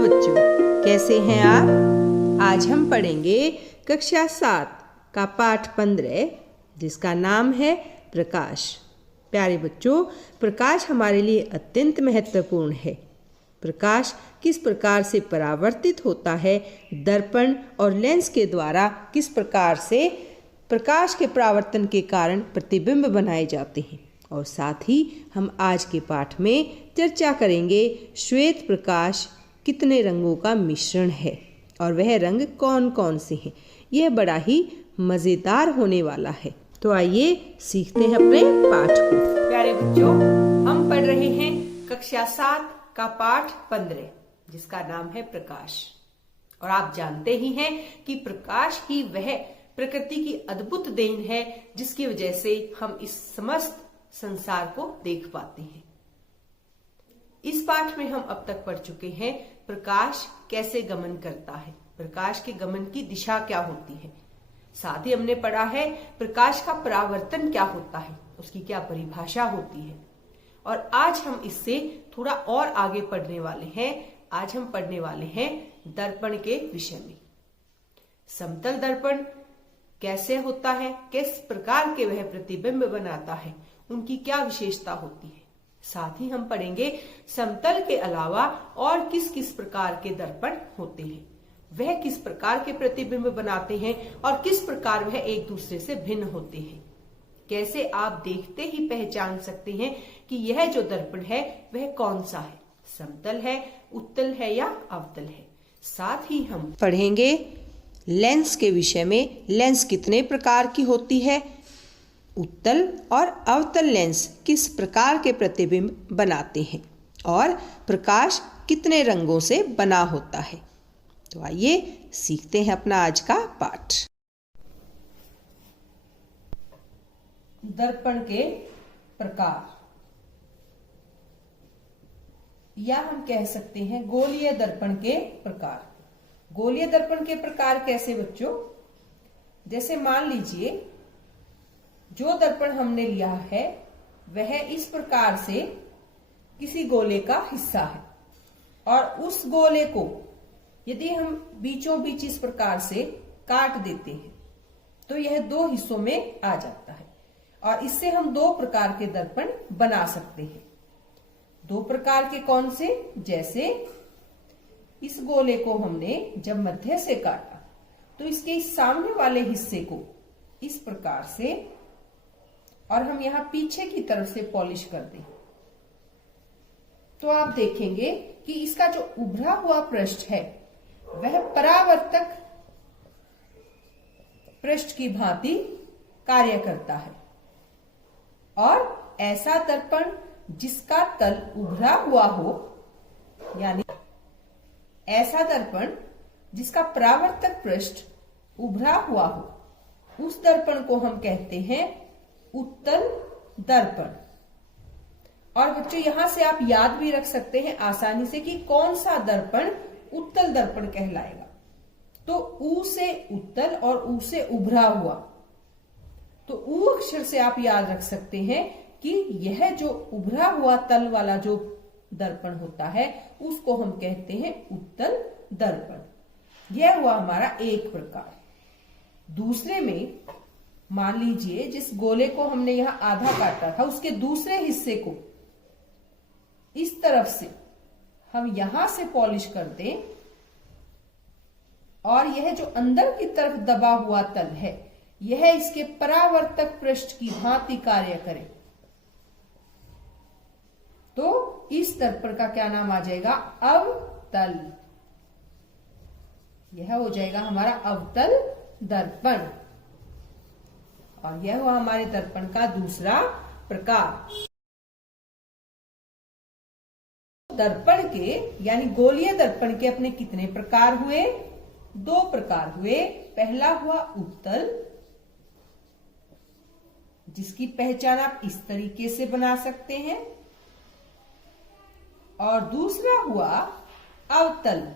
बच्चों, कैसे हैं आप? आज हम पढ़ेंगे कक्षा 7 का पाठ 15 जिसका नाम है प्रकाश। प्यारे बच्चों, प्रकाश हमारे लिए अत्यंत महत्वपूर्ण है। प्रकाश किस प्रकार से परावर्तित होता है, दर्पण और लेंस के द्वारा किस प्रकार से प्रकाश के परावर्तन के कारण प्रतिबिंब बनाए जाते हैं, और साथ ही हम आज के पाठ में चर्चा करेंगे श्वेत प्रकाश कितने रंगों का मिश्रण है और वह रंग कौन कौन से हैं। यह बड़ा ही मज़ेदार होने वाला है। तो आइए सीखते हैं अपने पाठ को। प्यारे बच्चों, हम पढ़ रहे हैं कक्षा 7 का पाठ 15 जिसका नाम है प्रकाश। और आप जानते ही हैं कि प्रकाश ही वह प्रकृति की अद्भुत देन है जिसकी वजह से हम इस समस्त संसार को देख पाते हैं। इस पाठ में हम अब तक पढ़ चुके हैं प्रकाश कैसे गमन करता है, प्रकाश के गमन की दिशा क्या होती है। साथ ही हमने पढ़ा है प्रकाश का परावर्तन क्या होता है, उसकी क्या परिभाषा होती है। और आज हम इससे थोड़ा और आगे पढ़ने वाले हैं। आज हम पढ़ने वाले हैं दर्पण के विषय में। समतल दर्पण कैसे होता है, किस प्रकार के वह प्रतिबिंब बनाता है, उनकी क्या विशेषता होती है। साथ ही हम पढ़ेंगे समतल के अलावा और किस किस प्रकार के दर्पण होते हैं, वह किस प्रकार के प्रतिबिंब बनाते हैं और किस प्रकार वह एक दूसरे से भिन्न होते हैं। कैसे आप देखते ही पहचान सकते हैं कि यह जो दर्पण है वह कौन सा है, समतल है, उत्तल है या अवतल है। साथ ही हम पढ़ेंगे लेंस के विषय में। लेंस कितने प्रकार की होती है, उत्तल और अवतल लेंस किस प्रकार के प्रतिबिंब बनाते हैं, और प्रकाश कितने रंगों से बना होता है। तो आइए सीखते हैं अपना आज का पाठ। दर्पण के प्रकार, या हम कह सकते हैं गोलीय दर्पण के प्रकार। गोलीय दर्पण के प्रकार कैसे बच्चों? जैसे मान लीजिए जो दर्पण हमने लिया है वह इस प्रकार से किसी गोले का हिस्सा है, और उस गोले को यदि हम बीचों बीच इस प्रकार से काट देते हैं तो यह दो हिस्सों में आ जाता है, और इससे हम दो प्रकार के दर्पण बना सकते हैं। दो प्रकार के कौन से? जैसे इस गोले को हमने जब मध्य से काटा तो इसके इस सामने वाले हिस्से को इस प्रकार से, और हम यहां पीछे की तरफ से पॉलिश कर दें तो आप देखेंगे कि इसका जो उभरा हुआ पृष्ठ है वह परावर्तक पृष्ठ की भांति कार्य करता है। और ऐसा दर्पण जिसका तल उभरा हुआ हो, यानी ऐसा दर्पण जिसका परावर्तक पृष्ठ उभरा हुआ हो, उस दर्पण को हम कहते हैं उत्तल दर्पण। और बच्चों यहां से आप याद भी रख सकते हैं आसानी से कि कौन सा दर्पण उत्तल दर्पण कहलाएगा। तो ऊ से उत्तल और ऊ से उभरा हुआ, तो ऊ अक्षर से आप याद रख सकते हैं कि यह जो उभरा हुआ तल वाला जो दर्पण होता है उसको हम कहते हैं उत्तल दर्पण। यह हुआ हमारा एक प्रकार। दूसरे में मान लीजिए जिस गोले को हमने यहां आधा काटा था उसके दूसरे हिस्से को इस तरफ से हम यहां से पॉलिश कर दें, और यह जो अंदर की तरफ दबा हुआ तल है यह इसके परावर्तक पृष्ठ की भांति कार्य करे, तो इस दर्पण का क्या नाम आ जाएगा? अवतल। यह हो जाएगा हमारा अवतल दर्पण। और यह हुआ हमारे दर्पण का दूसरा प्रकार। दर्पण के यानी गोलीय दर्पण के अपने कितने प्रकार हुए? दो प्रकार हुए। पहला हुआ उत्तल, जिसकी पहचान आप इस तरीके से बना सकते हैं, और दूसरा हुआ अवतल।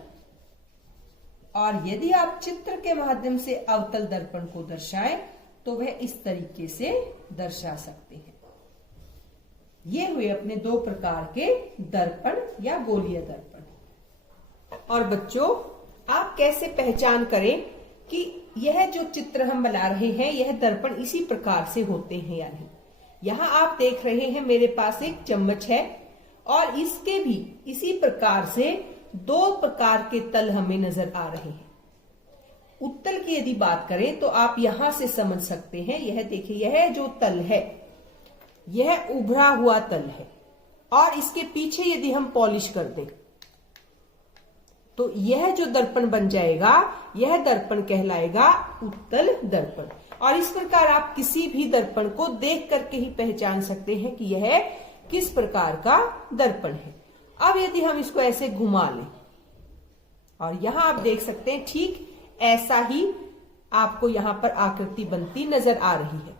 और यदि आप चित्र के माध्यम से अवतल दर्पण को दर्शाएं तो वह इस तरीके से दर्शा सकते हैं। ये हुए अपने दो प्रकार के दर्पण या गोलीय दर्पण। और बच्चों, आप कैसे पहचान करें कि यह जो चित्र हम बना रहे हैं यह दर्पण इसी प्रकार से होते हैं या नहीं। यहाँ आप देख रहे हैं मेरे पास एक चम्मच है और इसके भी इसी प्रकार से दो प्रकार के तल हमें नजर आ रहे हैं। उत्तल की यदि बात करें तो आप यहां से समझ सकते हैं। यह देखिए, यह जो तल है यह उभरा हुआ तल है और इसके पीछे यदि हम पॉलिश कर दें तो यह जो दर्पण बन जाएगा यह दर्पण कहलाएगा उत्तल दर्पण। और इस प्रकार आप किसी भी दर्पण को देख करके ही पहचान सकते हैं कि यह किस प्रकार का दर्पण है। अब यदि हम इसको ऐसे घुमा लें और यहां आप देख सकते हैं ठीक ऐसा ही आपको यहां पर आकृति बनती नजर आ रही है।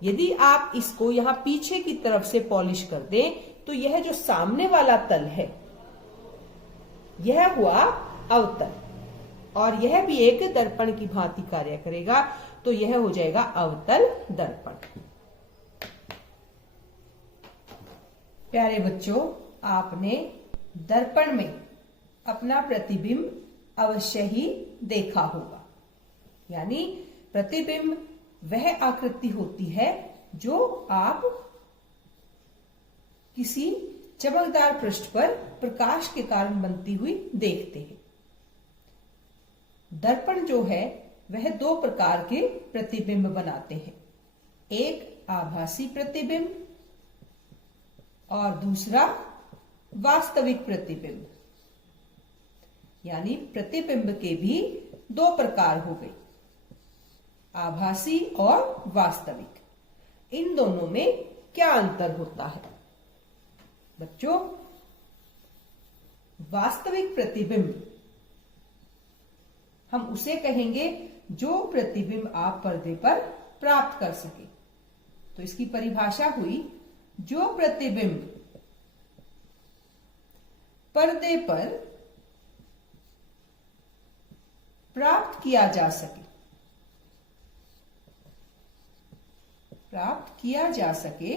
यदि आप इसको यहां पीछे की तरफ से पॉलिश कर दें तो यह जो सामने वाला तल है यह हुआ अवतल और यह भी एक दर्पण की भांति कार्य करेगा, तो यह हो जाएगा अवतल दर्पण। प्यारे बच्चों, आपने दर्पण में अपना प्रतिबिंब अवश्य ही देखा होगा। यानी प्रतिबिंब वह आकृति होती है जो आप किसी चमकदार पृष्ठ पर प्रकाश के कारण बनती हुई देखते हैं। दर्पण जो है वह दो प्रकार के प्रतिबिंब बनाते हैं, एक आभासी प्रतिबिंब और दूसरा वास्तविक प्रतिबिंब। यानी प्रतिबिंब के भी दो प्रकार हो गए, आभासी और वास्तविक। इन दोनों में क्या अंतर होता है बच्चों? वास्तविक प्रतिबिंब हम उसे कहेंगे जो प्रतिबिंब आप पर्दे पर प्राप्त कर सके। तो इसकी परिभाषा हुई, जो प्रतिबिंब पर्दे पर प्राप्त किया जा सके,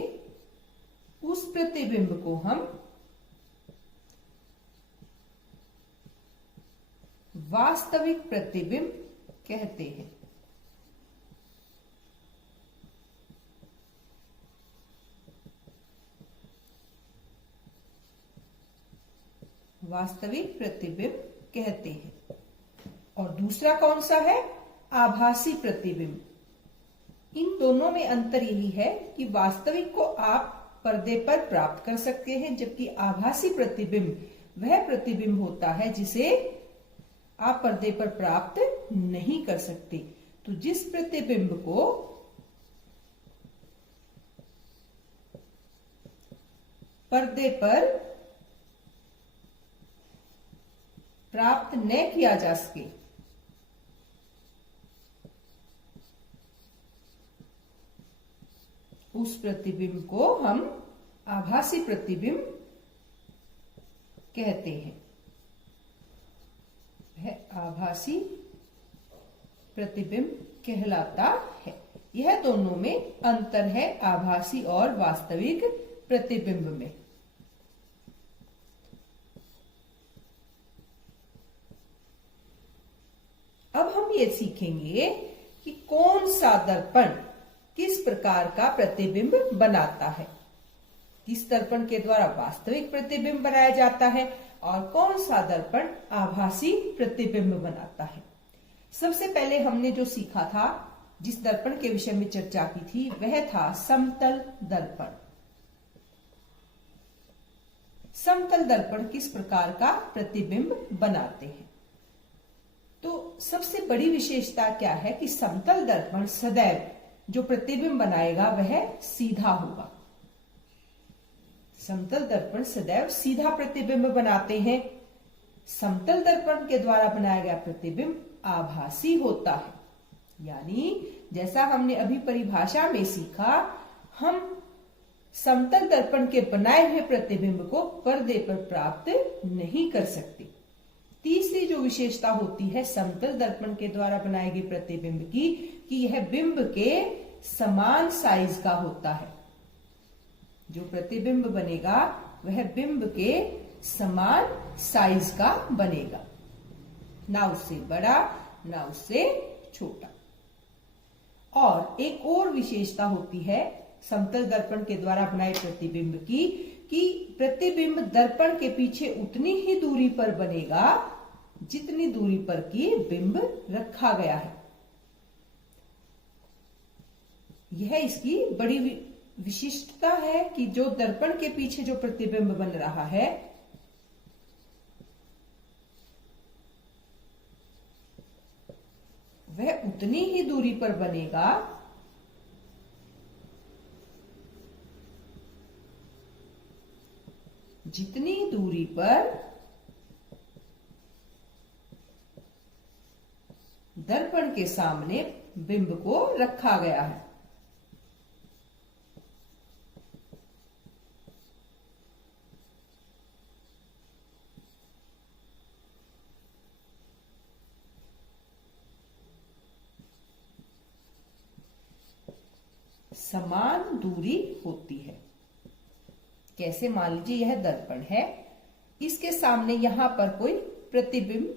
उस प्रतिबिंब को हम वास्तविक प्रतिबिंब कहते हैं। वास्तविक प्रतिबिंब कहते हैं। और दूसरा कौन सा है? आभासी प्रतिबिंब। इन दोनों में अंतर यही है कि वास्तविक को आप पर्दे पर प्राप्त कर सकते हैं, जबकि आभासी प्रतिबिंब वह प्रतिबिंब होता है जिसे आप पर्दे पर प्राप्त नहीं कर सकते। तो जिस प्रतिबिंब को पर्दे पर प्राप्त न किया जा सके, उस प्रतिबिंब को हम आभासी प्रतिबिंब कहते हैं। वह आभासी प्रतिबिंब कहलाता है। यह दोनों में अंतर है, आभासी और वास्तविक प्रतिबिंब में। अब हम ये सीखेंगे कि कौन सा दर्पण किस प्रकार का प्रतिबिंब बनाता है, किस दर्पण के द्वारा वास्तविक प्रतिबिंब बनाया जाता है और कौन सा दर्पण आभासी प्रतिबिंब बनाता है। सबसे पहले हमने जो सीखा था, जिस दर्पण के विषय में चर्चा की थी, वह था समतल दर्पण। समतल दर्पण किस प्रकार का प्रतिबिंब बनाते हैं? तो सबसे बड़ी विशेषता क्या है कि समतल दर्पण सदैव जो प्रतिबिंब बनाएगा वह सीधा होगा। समतल दर्पण सदैव सीधा प्रतिबिंब बनाते हैं। समतल दर्पण के द्वारा बनाया गया प्रतिबिंब आभासी होता है। यानी जैसा हमने अभी परिभाषा में सीखा, हम समतल दर्पण के बनाए हुए प्रतिबिंब को पर्दे पर प्राप्त नहीं कर सकते। तीसरी जो विशेषता होती है समतल दर्पण के द्वारा बनाए गए प्रतिबिंब की, कि यह बिंब के समान साइज का होता है। जो प्रतिबिंब बनेगा वह बिंब के समान साइज का बनेगा। ना उससे बड़ा ना उससे छोटा। और एक और विशेषता होती है समतल दर्पण के द्वारा बनाए प्रतिबिंब की, कि प्रतिबिंब दर्पण के पीछे उतनी ही दूरी पर बनेगा जितनी दूरी पर कि बिंब रखा गया है। यह इसकी बड़ी विशिष्टता है कि जो दर्पण के पीछे जो प्रतिबिंब बन रहा है वह उतनी ही दूरी पर बनेगा जितनी दूरी पर दर्पण के सामने बिंब को रखा गया है। समान दूरी होती है। कैसे? मान लीजिए यह दर्पण है, इसके सामने यहां पर कोई प्रतिबिंब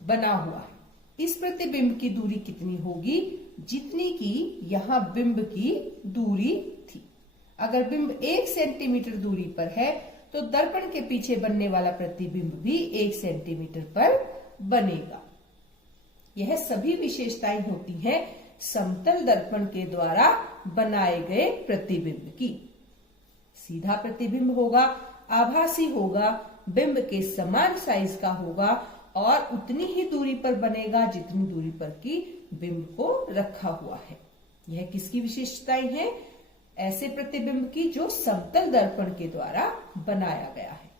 बना हुआ है। इस प्रतिबिंब की दूरी कितनी होगी? जितनी की यहां बिंब की दूरी थी। अगर बिंब 1 सेंटीमीटर दूरी पर है तो दर्पण के पीछे बनने वाला प्रतिबिंब भी 1 सेंटीमीटर पर बनेगा। यह सभी विशेषताएं होती हैं समतल दर्पण के द्वारा बनाए गए प्रतिबिंब की। सीधा प्रतिबिंब होगा, आभासी होगा, बिंब के समान साइज का होगा और उतनी ही दूरी पर बनेगा जितनी दूरी पर कि बिंब को रखा हुआ है। यह किसकी विशेषताएं हैं? ऐसे प्रतिबिंब की जो समतल दर्पण के द्वारा बनाया गया है।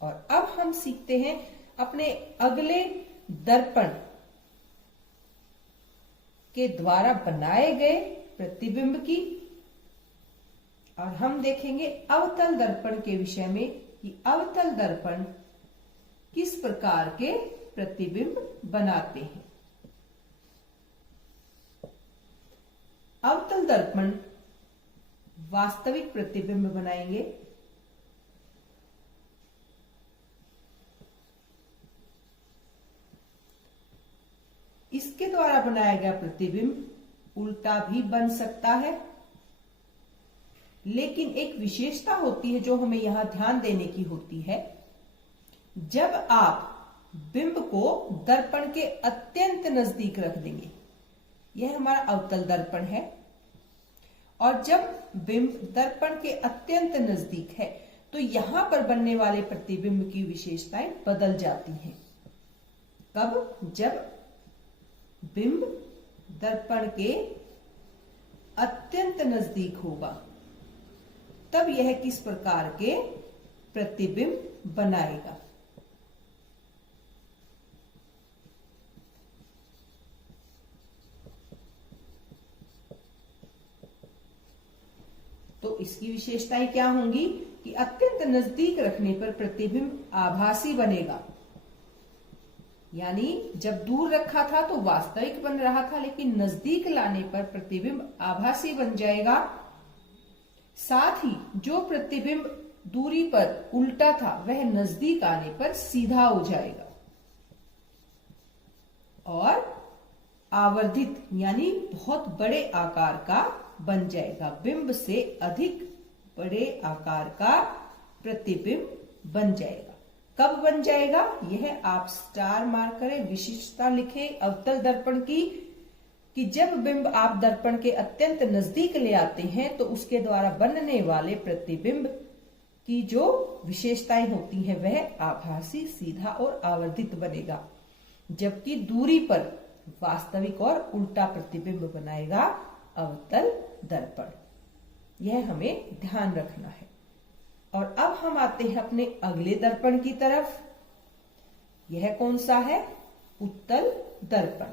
और अब हम सीखते हैं अपने अगले दर्पण के द्वारा बनाए गए प्रतिबिंब की। और हम देखेंगे अवतल दर्पण के विषय में कि अवतल दर्पण किस प्रकार के प्रतिबिंब बनाते हैं। अवतल दर्पण वास्तविक प्रतिबिंब बनाएंगे। इसके द्वारा बनाया गया प्रतिबिंब उल्टा भी बन सकता है, लेकिन एक विशेषता होती है जो हमें यहां ध्यान देने की होती है। जब आप बिंब को दर्पण के अत्यंत नजदीक रख देंगे, यह हमारा अवतल दर्पण है, और जब बिंब दर्पण के अत्यंत नजदीक है तो यहां पर बनने वाले प्रतिबिंब की विशेषताएं बदल जाती हैं। कब? जब बिंब दर्पण के अत्यंत नजदीक होगा, तब यह किस प्रकार के प्रतिबिंब बनाएगा। तो इसकी विशेषताएं क्या होंगी कि अत्यंत नजदीक रखने पर प्रतिबिंब आभासी बनेगा, यानी जब दूर रखा था तो वास्तविक बन रहा था, लेकिन नजदीक लाने पर प्रतिबिंब आभासी बन जाएगा। साथ ही जो प्रतिबिंब दूरी पर उल्टा था वह नजदीक आने पर सीधा हो जाएगा और आवर्धित यानी बहुत बड़े आकार का बन जाएगा। बिंब से अधिक बड़े आकार का प्रतिबिंब बन जाएगा। कब बन जाएगा? यह आप स्टार मार्क करें, विशिष्टता लिखें अवतल दर्पण की, कि जब बिंब आप दर्पण के अत्यंत नजदीक ले आते हैं तो उसके द्वारा बनने वाले प्रतिबिंब की जो विशेषताएं होती हैं वह आभासी, सीधा और आवर्धित बनेगा, जबकि दूरी पर वास्तविक और उल्टा प्रतिबिंब बनाएगा अवतल दर्पण। यह हमें ध्यान रखना है। और अब हम आते हैं अपने अगले दर्पण की तरफ। यह कौन सा है? उत्तल दर्पण।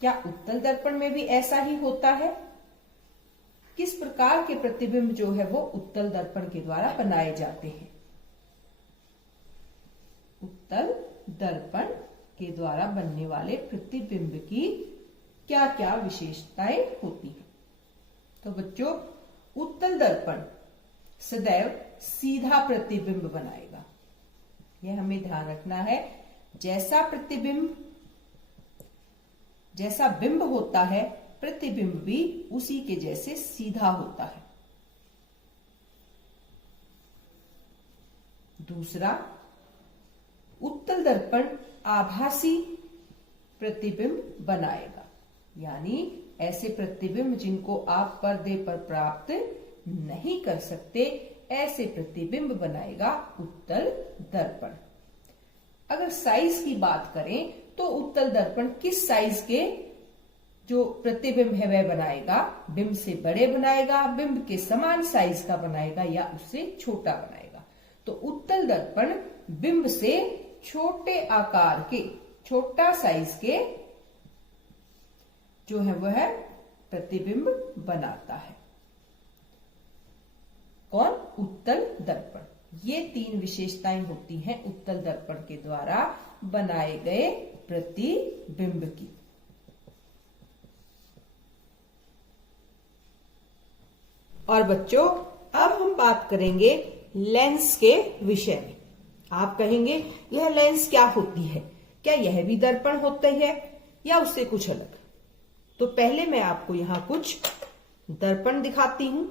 क्या उत्तल दर्पण में भी ऐसा ही होता है? किस प्रकार के प्रतिबिंब जो है वो उत्तल दर्पण के द्वारा बनाए जाते हैं? उत्तल दर्पण के द्वारा बनने वाले प्रतिबिंब की क्या क्या विशेषताएं होती हैं? तो बच्चों, उत्तल दर्पण सदैव सीधा प्रतिबिंब बनाएगा। यह हमें ध्यान रखना है। जैसा बिंब होता है, प्रतिबिंब भी उसी के जैसे सीधा होता है। दूसरा, उत्तल दर्पण आभासी प्रतिबिंब बनाएगा, यानी ऐसे प्रतिबिंब जिनको आप पर्दे पर प्राप्त नहीं कर सकते, ऐसे प्रतिबिंब बनाएगा उत्तल दर्पण। अगर साइज की बात करें तो उत्तल दर्पण किस साइज के जो प्रतिबिंब है वह बनाएगा? बिंब से बड़े बनाएगा, बिंब के समान साइज का बनाएगा या उससे छोटा बनाएगा। तो उत्तल दर्पण बिंब से छोटे आकार के, छोटा साइज के जो है वह प्रतिबिंब बनाता है। कौन? उत्तल दर्पण। ये 3 विशेषताएं होती हैं उत्तल दर्पण के द्वारा बनाए गए प्रतिबिंब की। और बच्चों, अब हम बात करेंगे लेंस के विषय में। आप कहेंगे यह लेंस क्या होती है? क्या यह भी दर्पण होता है या उससे कुछ अलग? तो पहले मैं आपको यहां कुछ दर्पण दिखाती हूं।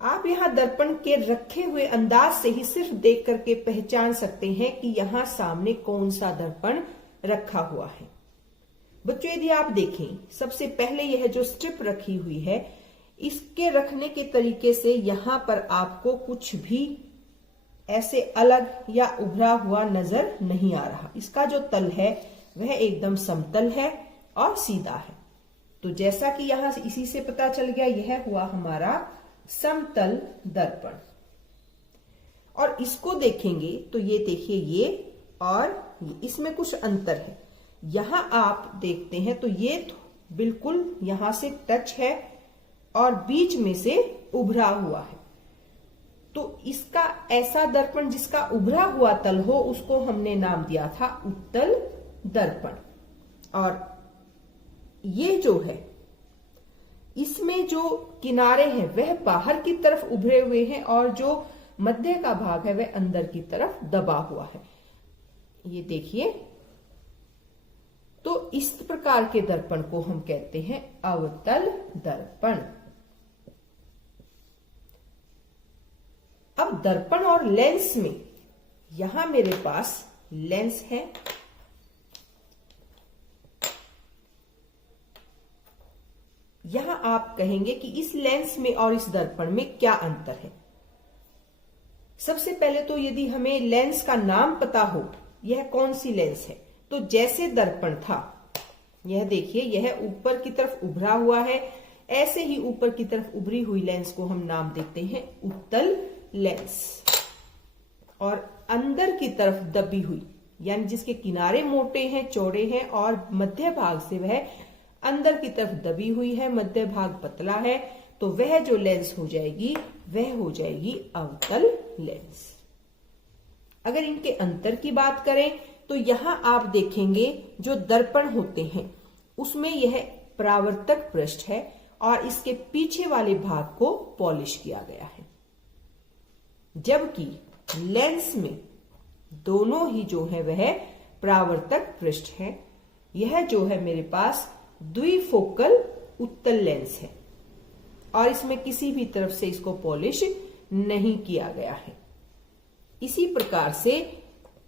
आप यहां दर्पण के रखे हुए अंदाज से ही सिर्फ देख करके पहचान सकते हैं कि यहां सामने कौन सा दर्पण रखा हुआ है। बच्चों, यदि आप देखें, सबसे पहले यह जो स्ट्रिप रखी हुई है, इसके रखने के तरीके से यहां पर आपको कुछ भी ऐसे अलग या उभरा हुआ नजर नहीं आ रहा। इसका जो तल है वह एकदम समतल है और सीधा है। तो जैसा कि यहां इसी से पता चल गया, यह हुआ हमारा समतल दर्पण। और इसको देखेंगे तो ये देखिए, ये और ये, इसमें कुछ अंतर है। यहां आप देखते हैं तो ये बिल्कुल यहां से टच है और बीच में से उभरा हुआ है। तो इसका ऐसा दर्पण जिसका उभरा हुआ तल हो, उसको हमने नाम दिया था उत्तल दर्पण। और ये जो है, इसमें जो किनारे हैं वह बाहर की तरफ उभरे हुए हैं और जो मध्य का भाग है वह अंदर की तरफ दबा हुआ है। ये देखिए, तो इस प्रकार के दर्पण को हम कहते हैं अवतल दर्पण। अब दर्पण और लेंस में, यहां मेरे पास लेंस है, यहां आप कहेंगे कि इस लेंस में और इस दर्पण में क्या अंतर है। सबसे पहले तो यदि हमें लेंस का नाम पता हो, यह कौन सी लेंस है, तो जैसे दर्पण था, यह देखिए, यह ऊपर की तरफ उभरा हुआ है, ऐसे ही ऊपर की तरफ उभरी हुई लेंस को हम नाम देते हैं उत्तल लेंस। और अंदर की तरफ दबी हुई, यानी जिसके किनारे मोटे हैं, चौड़े हैं और मध्य भाग से वह अंदर की तरफ दबी हुई है, मध्य भाग पतला है, तो वह जो लेंस हो जाएगी वह हो जाएगी अवतल लेंस। अगर इनके अंतर की बात करें तो यहां आप देखेंगे जो दर्पण होते हैं उसमें यह परावर्तक पृष्ठ है और इसके पीछे वाले भाग को पॉलिश किया गया है, जबकि लेंस में दोनों ही जो है वह परावर्तक पृष्ठ है। यह जो है मेरे पास द्विफोकल उत्तल लेंस है और इसमें किसी भी तरफ से इसको पॉलिश नहीं किया गया है। इसी प्रकार से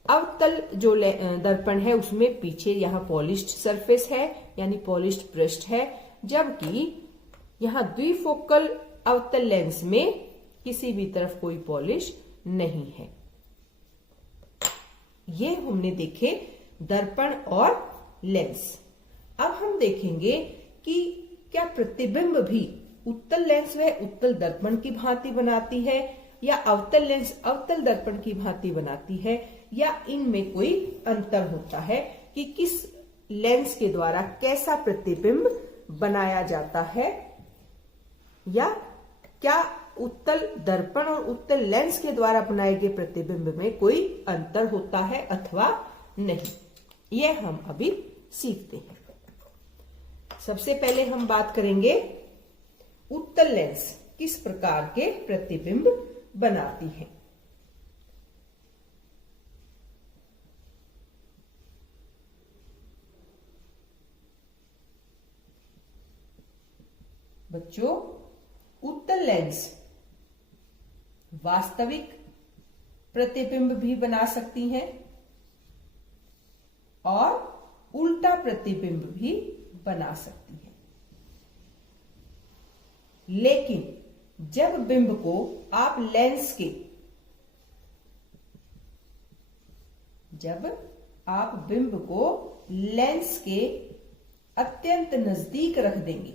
अवतल जो दर्पण है उसमें पीछे यहां पॉलिश्ड सरफेस है, यानी पॉलिश्ड पृष्ठ है, जबकि यहां द्विफोकल अवतल लेंस में किसी भी तरफ कोई पॉलिश नहीं है। ये हमने देखे दर्पण और लेंस। अब हम देखेंगे कि क्या प्रतिबिंब भी उत्तल लेंस व उत्तल दर्पण की भांति बनाती है या अवतल लेंस अवतल दर्पण की भांति बनाती है, या इनमें कोई अंतर होता है कि किस लेंस के द्वारा कैसा प्रतिबिंब बनाया जाता है, या क्या उत्तल दर्पण और उत्तल लेंस के द्वारा बनाए गए प्रतिबिंब में कोई अंतर होता है अथवा नहीं। यह हम अभी सीखते हैं। सबसे पहले हम बात करेंगे उत्तल लेंस किस प्रकार के प्रतिबिंब बनाती है। बच्चों, उत्तल लेंस वास्तविक प्रतिबिंब भी बना सकती हैं और उल्टा प्रतिबिंब भी बना सकती है। लेकिन जब बिंब को आप लेंस के अत्यंत नजदीक रख देंगे,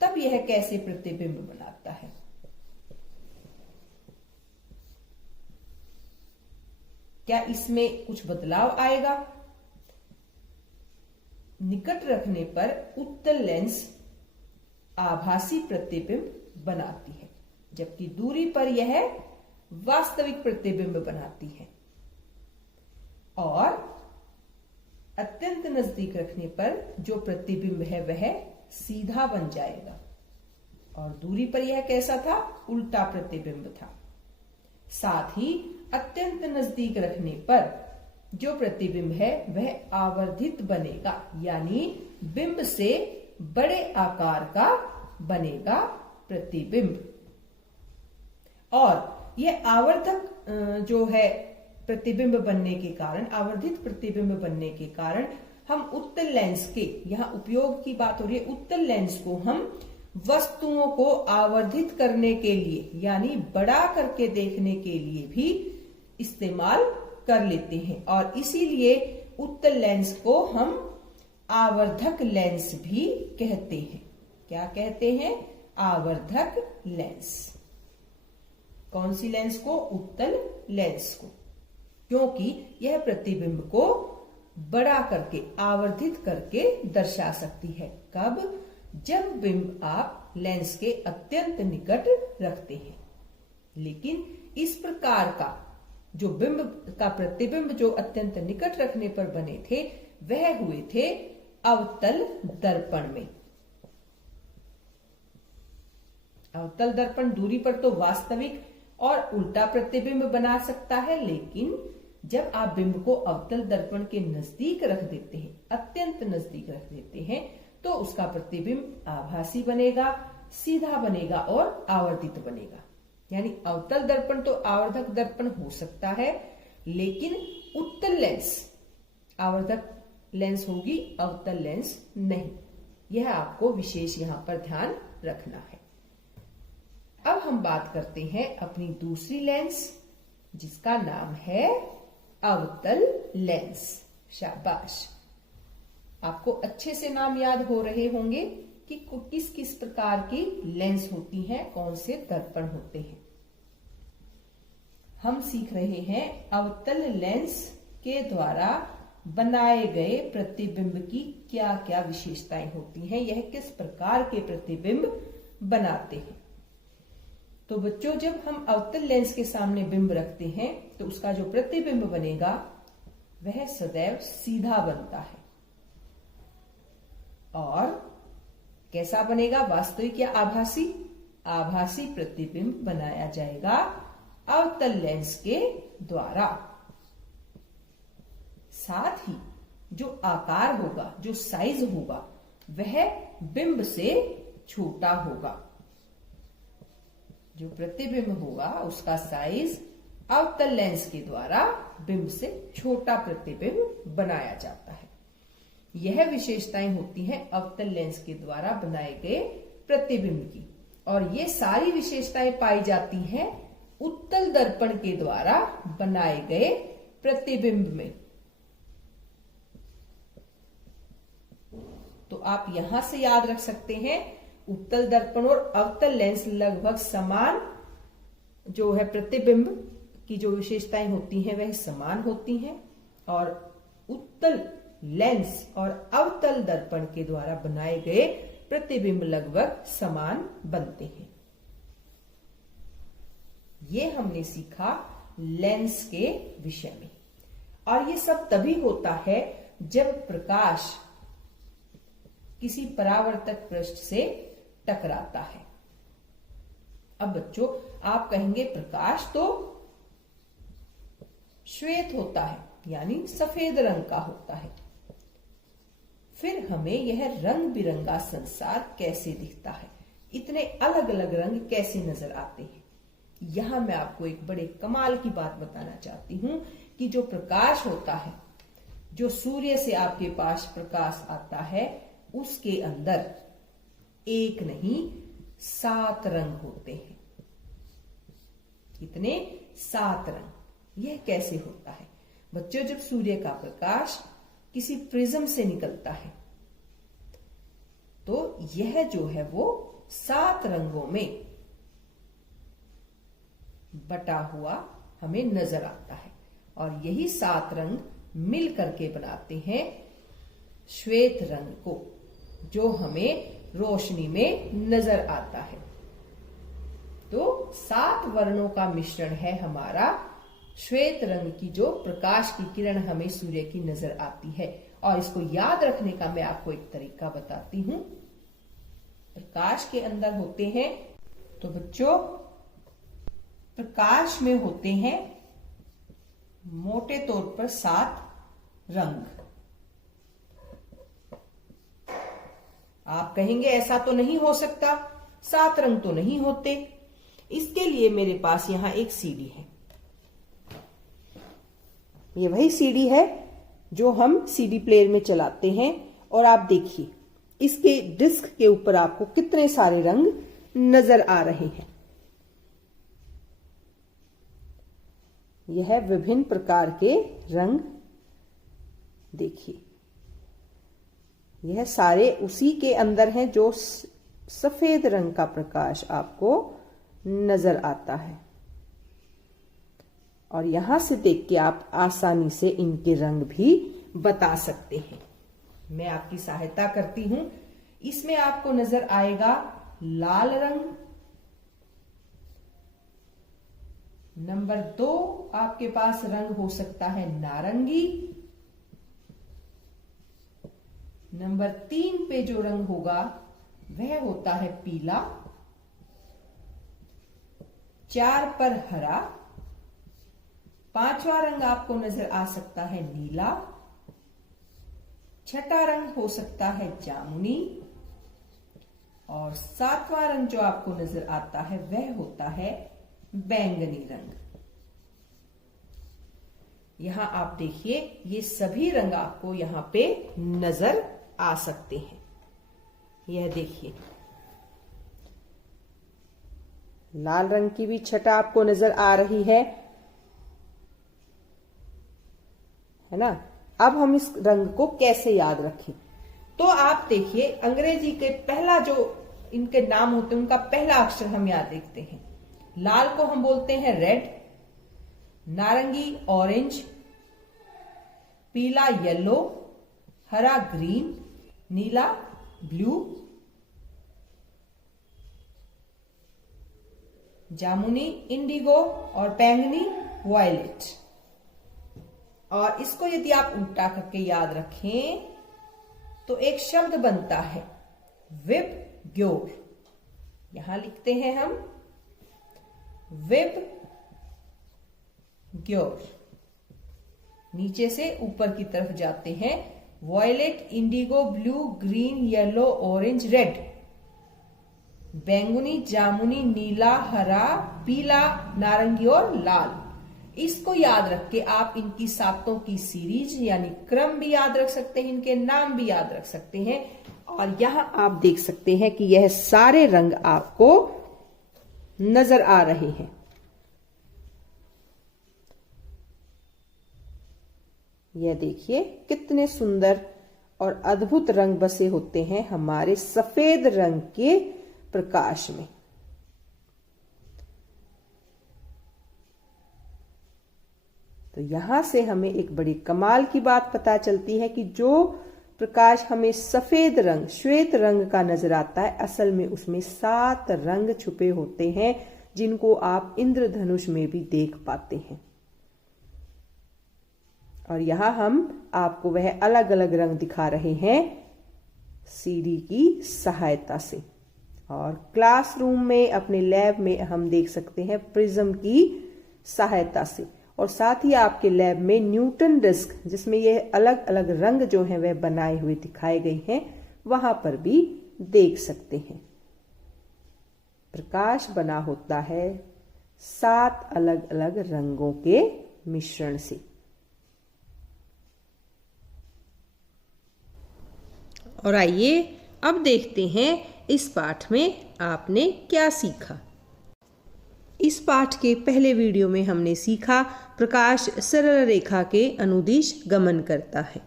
तब यह कैसे प्रतिबिंब बनाता है? क्या इसमें कुछ बदलाव आएगा? निकट रखने पर उत्तल लेंस आभासी प्रतिबिंब बनाती है, जबकि दूरी पर यह वास्तविक प्रतिबिंब बनाती है। और अत्यंत नजदीक रखने पर जो प्रतिबिंब है वह सीधा बन जाएगा, और दूरी पर यह कैसा था? उल्टा प्रतिबिंब था। साथ ही अत्यंत नजदीक रखने पर जो प्रतिबिंब है वह आवर्धित बनेगा, यानी बिंब से बड़े आकार का बनेगा प्रतिबिंब। और यह आवर्धक जो है प्रतिबिंब बनने के कारण, आवर्धित प्रतिबिंब बनने के कारण हम उत्तल लेंस के, यहां उपयोग की बात हो रही है, उत्तल लेंस को हम वस्तुओं को आवर्धित करने के लिए यानी बड़ा करके देखने के लिए भी इस्तेमाल कर लेते हैं, और इसीलिए उत्तल लेंस को हम आवर्धक लेंस भी कहते हैं। क्या कहते हैं? आवर्धक लेंस। कौन सी लेंस को? उत्तल लेंस को, क्योंकि यह प्रतिबिंब को बड़ा करके, आवर्धित करके दर्शा सकती है। कब? जब बिंब आप लेंस के अत्यंत निकट रखते हैं। लेकिन इस प्रकार का जो बिंब का प्रतिबिंब जो अत्यंत निकट रखने पर बने थे वह हुए थे अवतल दर्पण में। अवतल दर्पण दूरी पर तो वास्तविक और उल्टा प्रतिबिंब बना सकता है, लेकिन जब आप बिंब को अवतल दर्पण के नजदीक रख देते हैं, अत्यंत नजदीक रख देते हैं, तो उसका प्रतिबिंब आभासी बनेगा, सीधा बनेगा और आवर्धित बनेगा। यानी अवतल दर्पण तो आवर्धक दर्पण हो सकता है, लेकिन उत्तल लेंस आवर्धक लेंस होगी, अवतल लेंस नहीं। यह आपको विशेष यहां पर ध्यान रखना है। अब हम बात करते हैं अपनी दूसरी लेंस, जिसका नाम है अवतल लेंस। शाबाश, आपको अच्छे से नाम याद हो रहे होंगे कि किस किस प्रकार की लेंस होती हैं, कौन से दर्पण होते हैं। हम सीख रहे हैं अवतल लेंस के द्वारा बनाए गए प्रतिबिंब की क्या क्या विशेषताएं होती हैं, यह किस प्रकार के प्रतिबिंब बनाते हैं। तो बच्चों, जब हम अवतल लेंस के सामने बिंब रखते हैं तो उसका जो प्रतिबिंब बनेगा वह सदैव सीधा बनता है। और कैसा बनेगा? वास्तविक या आभासी? आभासी प्रतिबिंब बनाया जाएगा अवतल लेंस के द्वारा। साथ ही जो आकार होगा, जो साइज होगा, वह बिंब से छोटा होगा। जो प्रतिबिंब होगा उसका साइज अवतल लेंस के द्वारा बिंब से छोटा प्रतिबिंब बनाया जाता है। यह विशेषताएं होती हैं अवतल लेंस के द्वारा बनाए गए प्रतिबिंब की, और ये सारी विशेषताएं पाई जाती हैं उत्तल दर्पण के द्वारा बनाए गए प्रतिबिंब में। तो आप यहां से याद रख सकते हैं, उत्तल दर्पण और अवतल लेंस लगभग समान जो है प्रतिबिंब की जो विशेषताएं होती हैं वह समान होती हैं, और उत्तल लेंस और अवतल दर्पण के द्वारा बनाए गए प्रतिबिंब लगभग समान बनते हैं। ये हमने सीखा लेंस के विषय में। और ये सब तभी होता है जब प्रकाश किसी परावर्तक पृष्ठ से टकराता है। अब बच्चों, आप कहेंगे प्रकाश तो श्वेत होता है, यानी सफेद रंग का होता है, फिर हमें यह रंग बिरंगा संसार कैसे दिखता है, इतने अलग अलग रंग कैसे नजर आते हैं। यहां मैं आपको एक बड़े कमाल की बात बताना चाहती हूं कि जो प्रकाश होता है, जो सूर्य से आपके पास प्रकाश आता है, उसके अंदर एक नहीं 7 रंग होते हैं। कितने? 7 रंग। यह कैसे होता है बच्चों? जब सूर्य का प्रकाश किसी प्रिज्म से निकलता है तो यह जो है वो 7 रंगों में बटा हुआ हमें नजर आता है, और यही 7 रंग मिल करके बनाते हैं श्वेत रंग को, जो हमें रोशनी में नजर आता है। तो 7 वर्णों का मिश्रण है हमारा श्वेत रंग की जो प्रकाश की किरण हमें सूर्य की नजर आती है। और इसको याद रखने का मैं आपको एक तरीका बताती हूं। प्रकाश के अंदर होते हैं, तो बच्चों प्रकाश में होते हैं मोटे तौर पर 7 रंग। आप कहेंगे ऐसा तो नहीं हो सकता, 7 रंग तो नहीं होते। इसके लिए मेरे पास यहां एक सीडी है। ये वही सीडी है जो हम सीडी प्लेयर में चलाते हैं, और आप देखिए इसके डिस्क के ऊपर आपको कितने सारे रंग नजर आ रहे हैं। यह विभिन्न प्रकार के रंग देखिए, यह सारे उसी के अंदर हैं जो सफेद रंग का प्रकाश आपको नजर आता है। और यहां से देख के आप आसानी से इनके रंग भी बता सकते हैं। मैं आपकी सहायता करती हूं। इसमें आपको नजर आएगा लाल रंग। नंबर 2 आपके पास रंग हो सकता है नारंगी। नंबर 3 पे जो रंग होगा वह होता है पीला। 4 पर हरा। 5वां रंग आपको नजर आ सकता है नीला। 6ठा रंग हो सकता है जामुनी। और 7वां रंग जो आपको नजर आता है वह होता है बैंगनी रंग। यहां आप देखिए ये सभी रंग आपको यहां पे नजर आ सकते हैं। यह देखिए लाल रंग की भी छटा आपको नजर आ रही है ना। अब हम इस रंग को कैसे याद रखें? तो आप देखिए अंग्रेजी के पहला जो इनके नाम होते हैं उनका पहला अक्षर हम याद देखते हैं। लाल को हम बोलते हैं रेड, नारंगी ऑरेंज, पीला येलो, हरा ग्रीन, नीला ब्लू, जामुनी इंडिगो और बैंगनी वायलेट। और इसको यदि आप उल्टा करके याद रखें तो एक शब्द बनता है विबग्योर। यहां लिखते हैं हम विबग्योर। नीचे से ऊपर की तरफ जाते हैं violet, indigo, blue, green, yellow, orange, red, बैंगनी, जामुनी, नीला, हरा, पीला, नारंगी और लाल। इसको याद रख के आप इनकी 7 की सीरीज यानी क्रम भी याद रख सकते हैं, इनके नाम भी याद रख सकते हैं। और यहां आप देख सकते हैं कि यह सारे रंग आपको नजर आ रहे हैं। यह देखिए कितने सुंदर और अद्भुत रंग बसे होते हैं हमारे सफेद रंग के प्रकाश में। तो यहां से हमें एक बड़ी कमाल की बात पता चलती है कि जो प्रकाश हमें सफेद रंग, श्वेत रंग का नजर आता है, असल में उसमें 7 रंग छुपे होते हैं जिनको आप इंद्रधनुष में भी देख पाते हैं। और यहां हम आपको वह अलग अलग रंग दिखा रहे हैं सीडी की सहायता से। और क्लासरूम में अपने लैब में हम देख सकते हैं प्रिज्म की सहायता से। और साथ ही आपके लैब में न्यूटन डिस्क, जिसमें ये अलग अलग रंग जो हैं वह बनाए हुए दिखाए गए हैं, वहां पर भी देख सकते हैं। प्रकाश बना होता है 7 अलग अलग रंगों के मिश्रण से। और आइए अब देखते हैं इस पाठ में आपने क्या सीखा। इस पाठ के पहले वीडियो में हमने सीखा प्रकाश सरल रेखा के अनुदिश गमन करता है।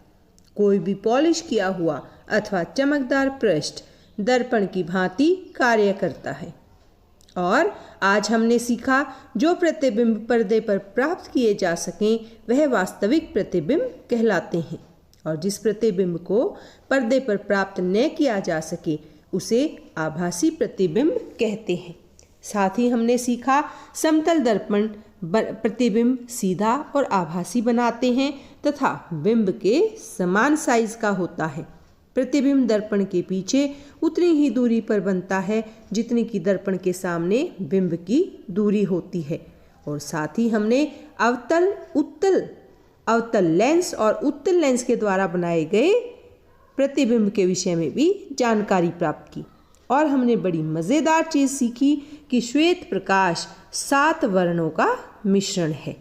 कोई भी पॉलिश किया हुआ अथवा चमकदार पृष्ठ दर्पण की भांति कार्य करता है। और आज हमने सीखा जो प्रतिबिंब पर्दे पर प्राप्त किए जा सकें वह वास्तविक प्रतिबिंब कहलाते हैं, और जिस प्रतिबिंब को पर्दे पर प्राप्त न किया जा सके उसे आभासी प्रतिबिंब कहते हैं। साथ ही हमने सीखा समतल दर्पण प्रतिबिंब सीधा और आभासी बनाते हैं तथा बिंब के समान साइज का होता है। प्रतिबिंब दर्पण के पीछे उतनी ही दूरी पर बनता है जितनी की दर्पण के सामने बिंब की दूरी होती है। और साथ ही हमने अवतल लेंस और उत्तल लेंस के द्वारा बनाए गए प्रतिबिंब के विषय में भी जानकारी प्राप्त की। और हमने बड़ी मज़ेदार चीज़ सीखी कि श्वेत प्रकाश 7 वर्णों का मिश्रण है।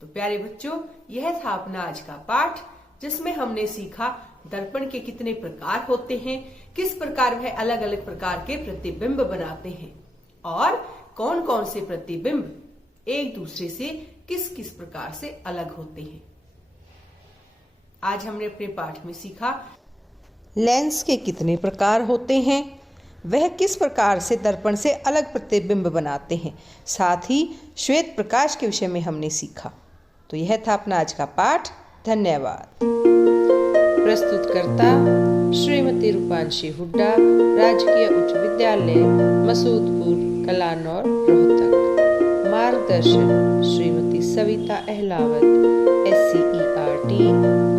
तो प्यारे बच्चों, यह था अपना आज का पाठ, जिसमें हमने सीखा दर्पण के कितने प्रकार होते हैं, किस प्रकार वह अलग अलग प्रकार के प्रतिबिंब बनाते हैं, और कौन कौन से प्रतिबिंब एक दूसरे से किस किस प्रकार से अलग होते हैं। आज हमने अपने पाठ में सीखा लेंस के कितने प्रकार होते हैं, वह किस प्रकार से दर्पण से अलग प्रतिबिंब बनाते हैं, साथ ही श्वेत प्रकाश के विषय में हमने सीखा। तो यह था अपना आज का पाठ। धन्यवाद। प्रस्तुतकर्ता श्रीमती रूपांशी हुड्डा, राजकीय उच्च विद्यालय मसूदपुर, कलानौर, रोहतक। मार्गदर्शन श्रीमती सविता अहलावत, SCERT